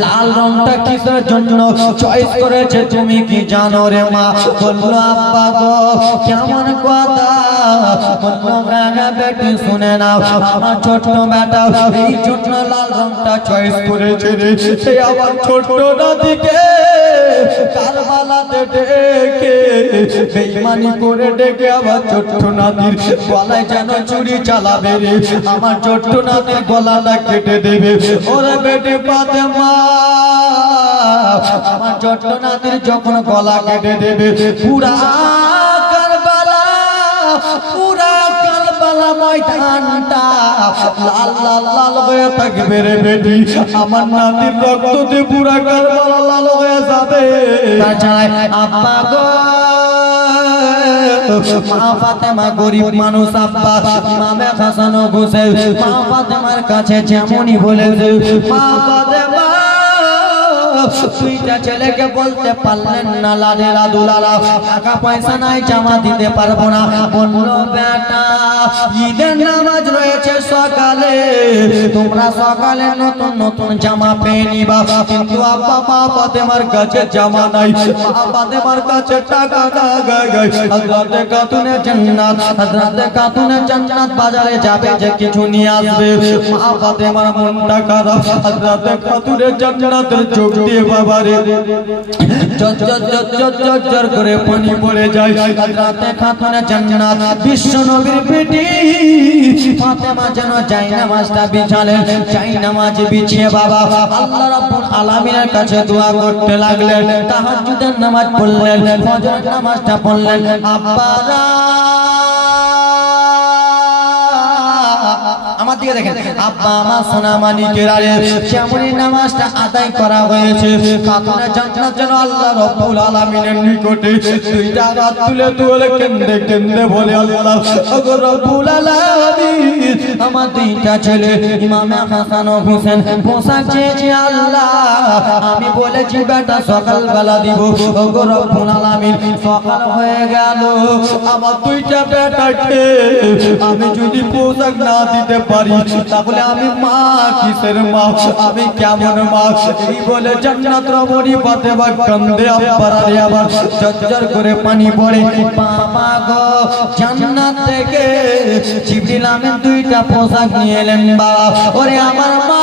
লাল রংটা কিসের জন্য? চয়েস করেছে তুমি কি জানো রে মা? বলল, আব্বা গো, কেমন কথা? বলল গানা বেটি, শুনে নাও। আমার ছোট বেটা, এই লাল রংটা চয়েস করেছে রে। সে আমার ছোট নাতিকে কারবালাতে ডেকে, বেইমানি করে ডেকে আবার ছোট্ট নাতির গলায় যেন চুরি চালাবে রে। আমার ছোট্ট নাতির গলাটা কেটে দেবে। ওরে বেটে পাতে মা আমার ছোট্ট নাতির যখন গলা কেটে দেবে, পুরা ময়দানটা লাল লাল লাল হয়ে থাকবে রে বেটি। গরিব মানুষ আব্বা মামে হাসান হোসেন মা ফাতেমার কাছে যেমনই বলে মা দুইটা ছেলেকে বলতে পারলেন না লাডেরা দুলালা টাকা পয়সা নাই, জামা দিতে পারব না। বলল, বেটা, ঈদের নামাজ রয়েছে সকালে। তোমরা সকালে নতুন নতুন জামা পেয়ে নিবা। কিন্তু আব্বা, মা ফাতেমার কাছে জামা নাই। ফাতেমার কাছে টাকা গায় হযরতে খাতুনে জান্নাত, হযরতে খাতুনে বাজারে যাবে যে কিছু নিয়ে আসবে। মা ফাতেমার মনটা খারাপ। হযরতে খাতুনে জান্নাতের চোখ দিয়ে বাবারে। জজ করে পানি পড়ে যায়। হযরতে খাতুনে জান্নাত, বিশ্ব নবীর বেটি ফাতেমা যেন যাই নামাজটা বিছালেন যাই নামাজ বিছিয়ে বাবা, আল্লাহ রাব্বুল আলামিনের কাছে দোয়া করতে লাগলেন, তাহাজ্জুদের নামাজ পড়লেন, ফজরের নামাজটা পড়লেন। আব্বারা দিকে দেখেন, আব্বা সোনা মানিকের আরে নামাজটা আদায় করা হয়েছে জান্নাত যেন আল্লাহ রব্বুল আলামিনের নিকটে দুইটা রাত তুলে তুলে বলে আল্লাহ, ওগো রব্বুল আমার দুইটা ছেলে, ইমামে হাসান ও হোসেন, পোশাক আল্লাহ, আমি বলেছি, বেটা, সকালবেলা দিব। ওগো রব্বুল আলামিন, সকাল হয়ে গেল, আমার দুইটা বেটাকে আমি যদি পোশাক না দিতে পারি তাহলে আমি মা কিসের মা আমি কেমন মা? এই বলে জান্নাত রমণী পাতে বা কান্দে আব্বারে আবার। চচ্চর করে পানি পড়ে। বাবা গো, জান্নাত থেকে জিবরিল আমিন দুইটা পোশাক নিয়ে এলেন বাবা। ওরে আমার মা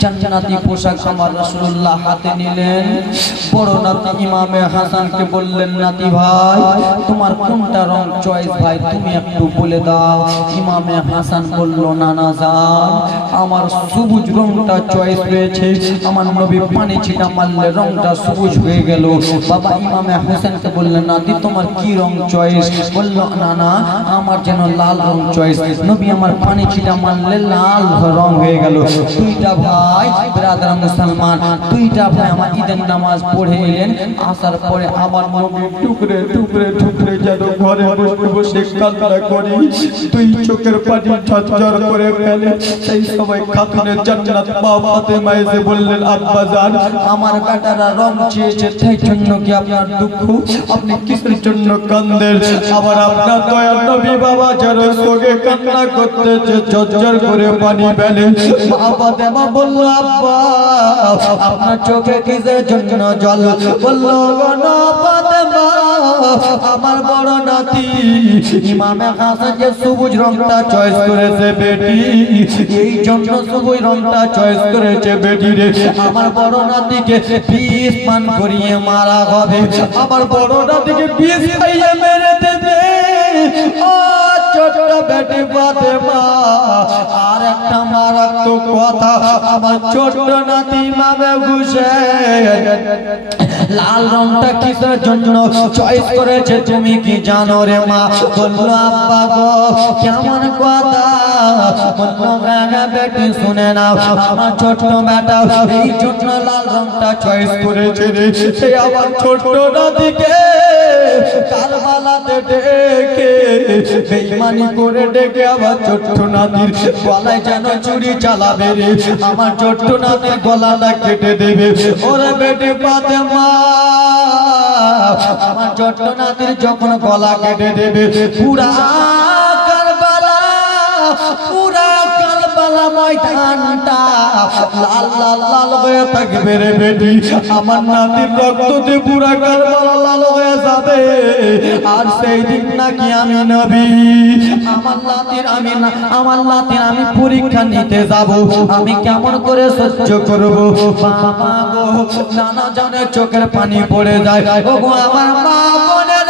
জান্নাতি পোশাক আমার রাসূলুল্লাহ হাতে নিলেন। বড় নাতি ইমামে হাসানকে বললেন, নাতি ভাই, তোমার কোনটা রং চয়েস ভাই? তুমি একটু বলে দাও। ইমামে হাসান বলল নানা যান। আমার সবুজ রংটা চয়েস হয়েছে আমার নবী পানি ছিটা মারলে রংটা সবুজ হয়ে গেল। বাবা ইমামে হোসেনকে বললেন, নাতি, তোমার কি রং চয়েস বলল নানা আমার যেন লাল রং চয়েস নবী আমার পানি ছিটা মারলে লাল রং হয়ে গেল। দুইটা ভাই ব্রাদার মুসলমান, দুইটা ভাই আমার ঈদের নামাজ পড়ে এলেন। আসার পরে আমার নবী টুকরে টুকরে টুকরে যেন ঘরে বসে বসে কান্না করি, দুই চোখের পানি ঝরঝর করে ফেলে। সেই সময় খাতুনের জান্নাত মা ফাতেমা এসে বললেন, আব্বা জান, আমার বেটারা রং চেয়েছে, তাই জন্য কি আপনার দুঃখ? আপনি কিসের জন্য কান্দেন? আবার আপনার দয়ার নবী বাবা যেন চোখে কান্না করতেছে, ঝরঝর করে পানি ফেলে। মা ফাতেমা বলল আপনার চোখে কিসের জন্য জল? বলল আমার বড় নাতি, ইমামে হাসান যে সবুজ রংটা চয়েস করেছে বেটি, এই জন্য সবুজ রংটা চয়েস করেছে বেটি রে। আমার বড় নাতিকে বিষ পান করিয়ে মারা হবে। আমার বড় নাতিকে বিষ খাইয়ে মেরে দেবে। ছোট্ট বেটি ফাতেমা আর একটা মারাত্মক কথা আমার ছোট্ট নাতি মামে ঘুষে। লাল রংটা কিসের জন্য? চয়েস করেছে তুমি কি জানো রে মা? বলল, আব্বা গো, কেমন কথা? বলল গানা বেটি, শুনে না আমার ছোট বেটা, এই লাল রংটা চয়েস করেছে রে। সে আমার ছোট নাতিকে কারবালাতে ডেকে, বেইমানি করে ডেকে আবার ছোট্ট যেন চুরি আমার ছোট্ট নাতির গলাটা কেটে দেবে। ওরে বেটি পাতে মা আমার ছোট্ট যখন গলা কেটে দেবে পুরা আমার লাল হয়ে আর সেই দিন নাকি আমি আমার নাতির আমি না, আমার নাতির আমি পরীক্ষা নিতে যাব। আমি কেমন করে সহ্য করব? নানা জনের চোখের পানি পড়ে যায়। আমার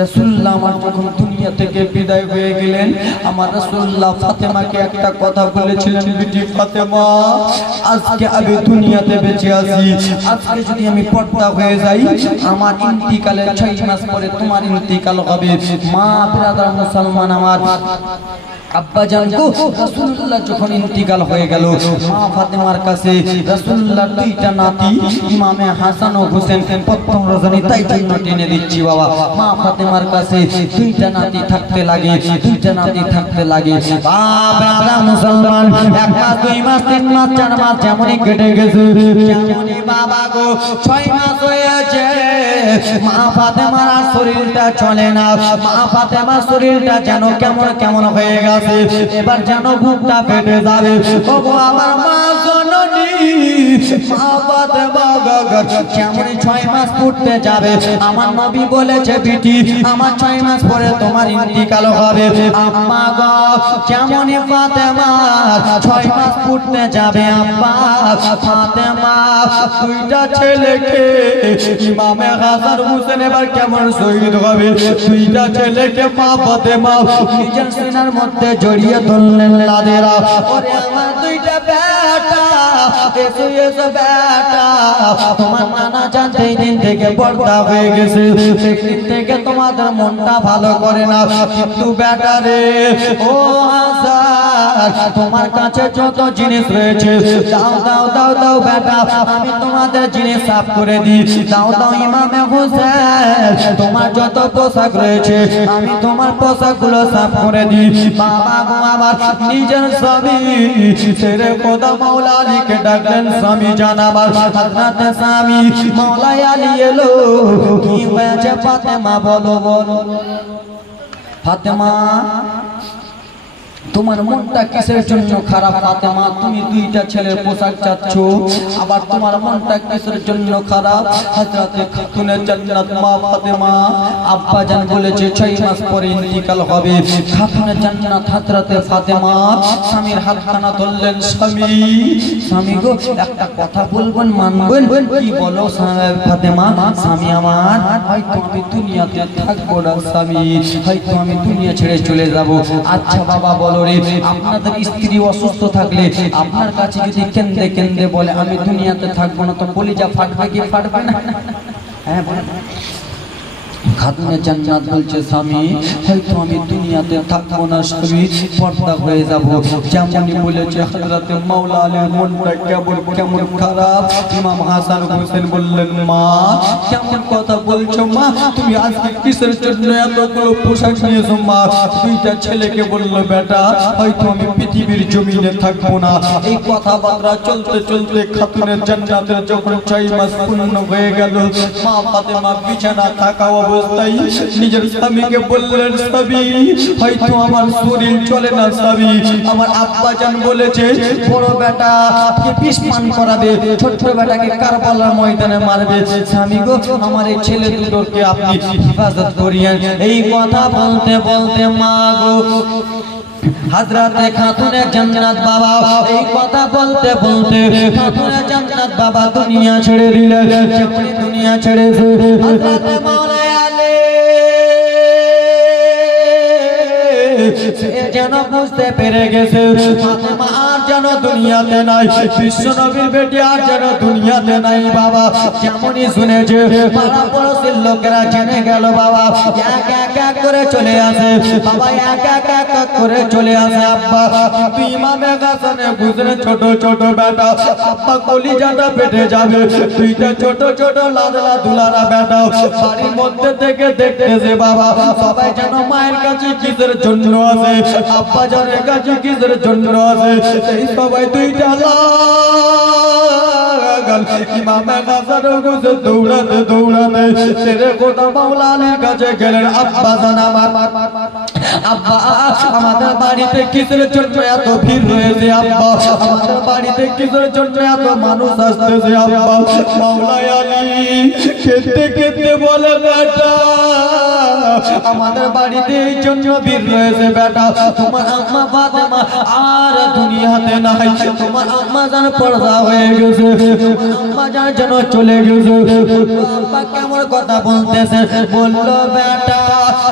রাসূলুল্লাহ আমার যখন দুনিয়া থেকে বিদায় হয়ে গেলেন, আমার রাসূলুল্লাহ ফাতেমাকে একটা কথা বলেছিলেন, বিটি ফাতেমা, আজকে আমি দুনিয়াতে বেঁচে আছি। আজকে যদি আমি পর্দা হয়ে যাই, আমার ইন্তিকালের ছয় মাস পরে তোমার ইন্তিকাল হবে। মা ব্রাদার মুসলমান আমার। আব্বা জান গো, রাসূলুল্লাহ যখন ইন্তিকাল হয়ে গেল, মা ফাতেমার কাছে রাসূলুল্লাহ দুইটা নাতি, ইমামে হাসান ও হোসেন, প্রথম রজনী তাই জন্য টেনে দিচ্ছি বাবা। মা ফাতেমার কাছে দুইটা নাতি থাকতে লাগে, দুইটা নাতি থাকতে লাগে। বাবা মুসলমান, এক মাস, দুই মাস, তিন মাস, চার মাস, যেমনই কেটে গেছে যেমনই বাবা গো, ছয় মাস হয়েছে। মা ফাতেমার শরীরটা চলে না। মা ফাতেমার শরীরটা যেন কেমন কেমন হয়ে গেছে, এবার যেন বুকটা ফেটে যাবে। ও আমার মা জননী, মা ফাতেমা গগর কেমন ছয় মাস পড়তে যাবে, আমার নবী বলেছে বিটি আমার ছয় মাস পরে তোমার ইন্তিকাল হবে। আম্মা গো, কেমন ফাতেমা? ছয় মাস পড়তে যাবে আব্বা। ফাতেমা, দুইটা ছেলেকে ইমামে হাসান হোসেন এবার কেমন শহীদ হবে? দুইটা ছেলেকে মা ফাতেমা, নিজের সিনার মধ্যে জড়িয়ে ধরলেন লাদেরা। ওরে আমার দুইটা বেটা তোমাদের মনটা ভালো করে না কিন্তু বেটা রে, ও তোমার কাছে যত জিনিস রয়েছে, দাও দাও দাও দাও বেটা, আমি তোমাদের জিনিস সাফ করে দিই। দাও দাও ইমামে হোসেন, তোমার যত পোশাক রয়েছে, আমি তোমার পোশাকগুলো সাফ করে দিই। বাবা গো, আমার নিজের স্বামী ছেড়ে খোদা মাওলা আলীকে ডাকলেন স্বামী জানাবার হযরত স্বামী মাওলা আলী এলো। কি হয়েছে ফাতেমা বলো বলো। ফাতেমা তোমার মনটা কিসের জন্য খারাপ, ফাতেমা? তুমি দুইটা ছেলের পোশাক চাচ্ছ। আবার তোমার মনটা কিসের জন্য খারাপ? হযরতে খাতুনে জান্নাত মা ফাতেমা আব্বা জান বলেছে, ছয় মাস পরে ইন্তিকাল হবে। খাতুনে জান্নাত হযরতে ফাতেমা স্বামীর হাতখানা ধরলেন, স্বামী স্বামী গো, একটা কথা বলবেন, মানবেন? কি বলো ফাতেমা? স্বামী আমার, হয়তো আমি দুনিয়াতে থাকব না, স্বামী। হয়তো আমি দুনিয়া ছেড়ে চলে যাব। আচ্ছা বাবা, বলো রে আপনাদের স্ত্রী অসুস্থ থাকলে আপনার কাছে যদি কেন্দ্রে কেন্দ্রে বলে, আমি দুনিয়াতে থাকব না, তো কলিজা ফাটবে কি ফাটবে না হ্যাঁ। খাতুনে জান্নাত বলছে, স্বামী, হয়তো আমি দুনিয়াতে থাকব না, স্বামী, পর্দা হয়ে যাব। যেমনই বলেছে হযরতে মাওলা আলীর মনটা কেমন কেমন খারাপ। ইমাম হাসান হোসেন বললেন, মা, কেমন কথা বলছো মা? তুমি আজকে কিসের জন্য এতগুলো পোশাক নিয়েছো মা? দুইটা ছেলেকে বলল, বেটা, হয়তো আমি পৃথিবীর জমিনে থাকব না। এই কথাবার্তা চলতে চলতে খাতুনের জান্নাতের যখন ছয় মাস পূর্ণ হয়ে গেল, মা ফাতেমা বিছানা থাকা অবস্থায় নিজের স্বামীকে বললেন, স্বামী, হয়তো আমার শরীর চলে না, স্বামী। আমার আব্বা জান বলেছে, বড় বেটা, কে বিষ পান করাবে? ছোট্ট বেটাকে কারবালার ময়দানে মারবে। স্বামী গো, আমার এই ছেলে দুটোকে আপনি হেফাজত করিয়েন। এই কথা বলতে বলতে মা গো, হাজরাতে খাতুনে জান্নাত বাবা, এই কথা বলতে বলতে খাতুনে জান্নাত বাবা দুনিয়া ছেড়ে যখন দুনিয়া ছেড়ে হাজরাতে মাওলানা যেন বুঝতে পেরে গেছে আর যেন দুনিয়াতে নাই, বিশ্ব নবীর বেটি আর যেন দুনিয়াতে নাই বাবা। যেমনই শুনেছে লোকেরা জেনে গেল বাবা, এক এক করে চলে আসে। বাবা, এক এক এক করে চলে আসে, আব্বা। কিন্তু ইমামে গাছানে বুঝলে ছোট ছোট বেটা আব্বা, কলিজাটা পেটে যাবে। দুইটা ছোট ছোট লাদলা দুলারা বেটা বাড়ির মধ্যে থেকে দেখতেছে বাবা, সবাই যেন মায়ের কাছে কিসের জন্য আছে আব্বা জানের কাছে কিসের জন্য আছে এই সবাই দুইটা লাগাল ইমামে গাছানে গুছে দৌড়াতে দৌড়াতে ছেড়ে কোথা মাওলানের কাছে গেলেন, আব্বা জান আমার, আব্বা, আমাদের বাড়িতে কিসের জন্য এত ভিড় রয়েছে, আব্বা? আমাদের বাড়িতে কিসের জন্য এত মানুষ আসতেছে, আব্বা? মাওলাই আলী খেতে খেতে বলে, বেটা, আমাদের বাড়িতে এই জন্য ভিড় রয়েছে, বেটা। তোমার আম্মা ফাতেমা দুনিয়াতে নাই। তোমার আম্মা জান পর্দা হয়ে গেছে। আম্মা জান যেন চলে গেছে। আব্বা কেমন কথা বলতেছে? বলল, বেটা,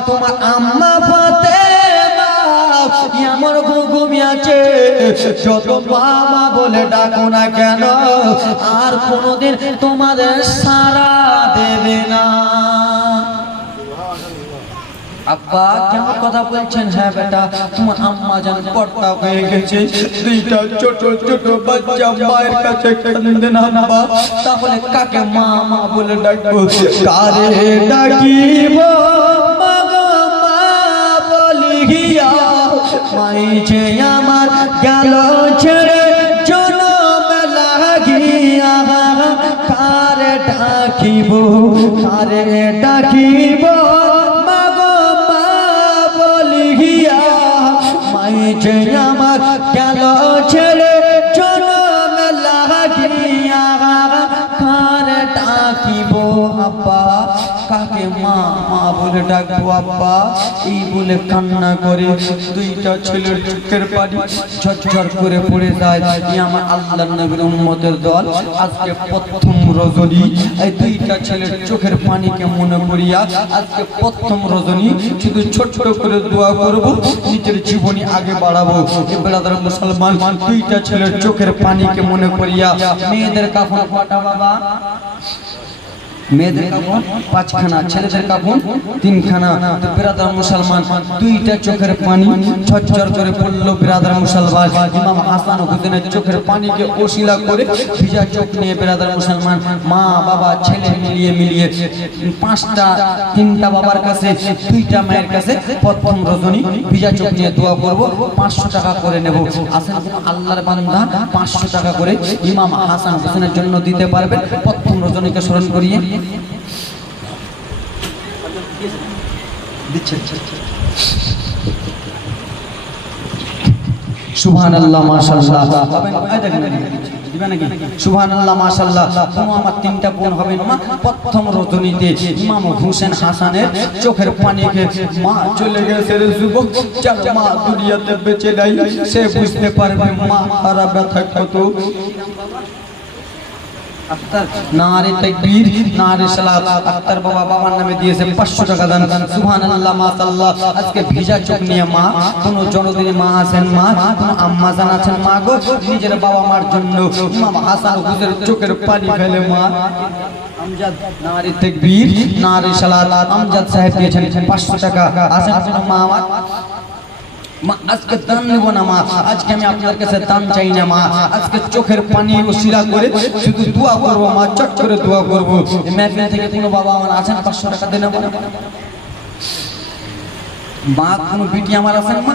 তোমার আম্মা ফাতেমা আমার ঘুমি আছে যত মামা বলে ডাকো না কেন, আর কোনোদিন তোমাদের সারা দেবে না। আব্বা, কেমন কথা বলছেন? হ্যাঁ বেটা, তোমার আম্মা জান পর্দা হয়ে গেছে। দুইটা ছোট ছোট বাচ্চা মায়ের কাছে কান্দে না আব্বা। তাহলে কাকে মা মা বলে ডাকবো? কারে ডাকিব? মা গো মা বলিয়া মাই যে আমার গেল ছেড়ে জনম লাগিয়া কারে ডাকিব? কারে ডাকিব? যে আমার গেল ছেড়ে জনম লাগিয়া কারে ডাকিব আব্বা? কাকে মা মা বলে ডাকবো, আব্বা। এই বলে কান্না করে দুইটা ছেলের চোখের পানি ঝরঝর করে পড়ে যায়। এই আমার আল্লাহ নবীর উম্মতের দল। আজকে প্রথম রজনী। এই দুইটা ছেলের চোখের পানিকে মনে করিয়া আজকে প্রথম রজনী। শুধু ছোট করে দোয়া করব, নিজের জীবনী আগে বাড়াবো। বেলাদার মুসলমান, দুইটা ছেলের চোখের পানিকে মনে করিয়া, মেয়েদের কাপড় পাটা বাবা। মেয়েদের কাপড় পাঁচখানা ছেলেদের কাপড় তিনখানা বিরাদার মুসলমান। দুইটা চোখের পানি, ঝরঝর করে পড়ল বিরাদার মুসলমান। ইমাম হাসান হুসেনের চোখের পানিকে ওসিলা করে ভিজা চোখ নিয়ে বিরাদার মুসলমান মা, বাবা, ছেলে মিলিয়ে মিলিয়ে পাঁচটা, তিনটা বাবার কাছে, দুইটা মায়ের কাছে প্রথম রজনী ভিজা চোখ নিয়ে দোয়া করব, পাঁচশো টাকা করে নেব। আল্লাহর বান্দা? পাঁচশো টাকা করে ইমাম হাসান হোসেনের জন্য দিতে পারবেন। প্রথম রজনীকে স্মরণ করিয়ে দিচ্ছে সুবহানাল্লাহ মাশাআল্লাহ হবেন এই দেখেন দিবে নাকি সুবহানাল্লাহ, মাশাআল্লাহ। কোনো আমার বোন হবে প্রথম চোখের পানি মা চলে গেছে মা দুনিয়াতে বেঁচে নাই, সে বুঝতে পারবে মা হারা ব্যথা কত। নারে তাকবীর, নারে সালাত। আক্তার বাবা, বাবার নামে দিয়েছে 500 টাকা দান। সুবহানাল্লাহ, মাশাআল্লাহ। আজকে ভিজা চোখ নিয়ে মা, কোন জনদিনী মা আছেন মা, কোন আম্মা জান আছেন মা গো, নিজের বাবা মার জন্য ইমাম হাসান হুজুরের চোখের পানি ফেলে মা। নারে তাকবীর, নারে সালাত। আমজাদ সাহেব দিয়েছেন 500 টাকা। আছেন মা আমার। মা, আজকে দান নেব না, মা। আজকে আমি আপনার কাছে দান চাই না, মা। আজকে চোখের পানি উশিরা করে শুধু দোয়া করব, মা, চট করে দোয়া করব। মেহফিল থেকে কোনো বাবা আমার আছেন? পাঁচশো টাকা দেন মা, কোনো বিটি আমার আছেন? মা,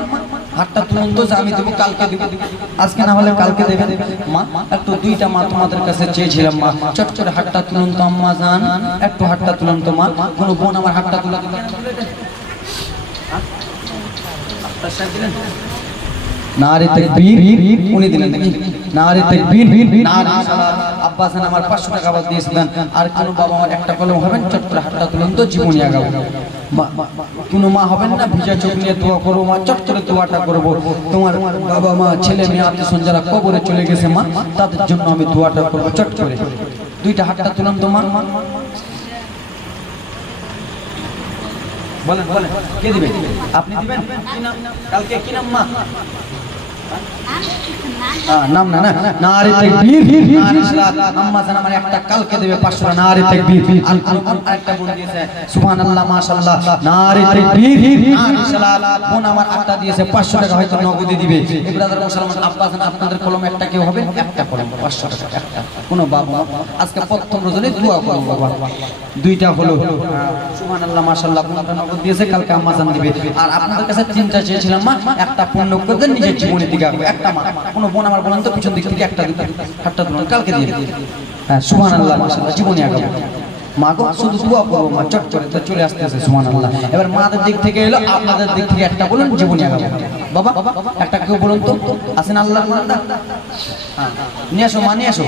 হাতটা তুলুন তো, আমি দেবো, কালকে দেবো। আজকে না হলে কালকে দেবে মা, একটু দুইটা মা তোমাদের কাছে চেয়েছিলাম, মা। চট করে হাতটা তুলুন তো, আম্মা জান। একটু হাতটা তুলুন তো, মা। কোনো বোন আমার হাতটা তুলে নারে তাকবীর, উনি দিলেন সালাত। আব্বাস আমার 500 টাকা বাদ দিয়েছিলেন। আর কোন বাবা আমার একটা কলম হবেন হাতটা তুলুন তো জীবনী আগাবো। মা- হবেন না, ভিজা চোখ নিয়ে দোয়া মা চট দোয়াটা করব। তোমার বাবা, মা, ছেলে, মেয়ে আত্মীয় যারা কবরে চলে গেছে, মা, তাদের জন্য আমি দোয়াটা করব চট করে দুইটা হাতটা তুলুন তোমার বলেন বলেন কে দিবেন? আপনি দিবেন? কালকে কি নাম একটা কালকে দেবে 500 টাকা তাকবীর আর কোন কোন বোন দিয়েছে, সুবহানাল্লাহ, মাশাআল্লাহ, নারী তাকবীর নারী বোন আমার আটটা দিয়েছে 500 টাকা হয়তো নগদে দিবে। ব্রাদার মুসলমান, আব্বা আপনাদের কলম একটা কেউ হবে? একটা কলম 500 টাকা, একটা। কোন বাবা আজকে প্রথম বাবা। দুইটা হলো বোনটা নগদ দিয়েছে, কালকে আম্মা দিবে। আর আপনাদের কাছে তিনটা চেয়েছিলাম, মা, একটা পূর্ণ করে নিজের জীবনের দিকে একটা মা কোনো বোন আমার বলেন তো পিছন দিক থেকে একটা দিন হাতটা দিন কালকে দিয়ে। হ্যাঁ সুবহানাল্লাহ, মাশাআল্লাহ, জীবনে আগাবো মা গো, শুধু দোয়া করব, মা, চট চট চলে আসতেছে, সুবহানাল্লাহ। এবার মাদের দিক থেকে এলো, আপনাদের দিক থেকে একটা বলুন, জীবনে আগাবো বাবা, একটা কেউ বলুন তো আসেন আল্লাহ হ্যাঁ নিয়ে আসো, মা, নিয়ে আসো।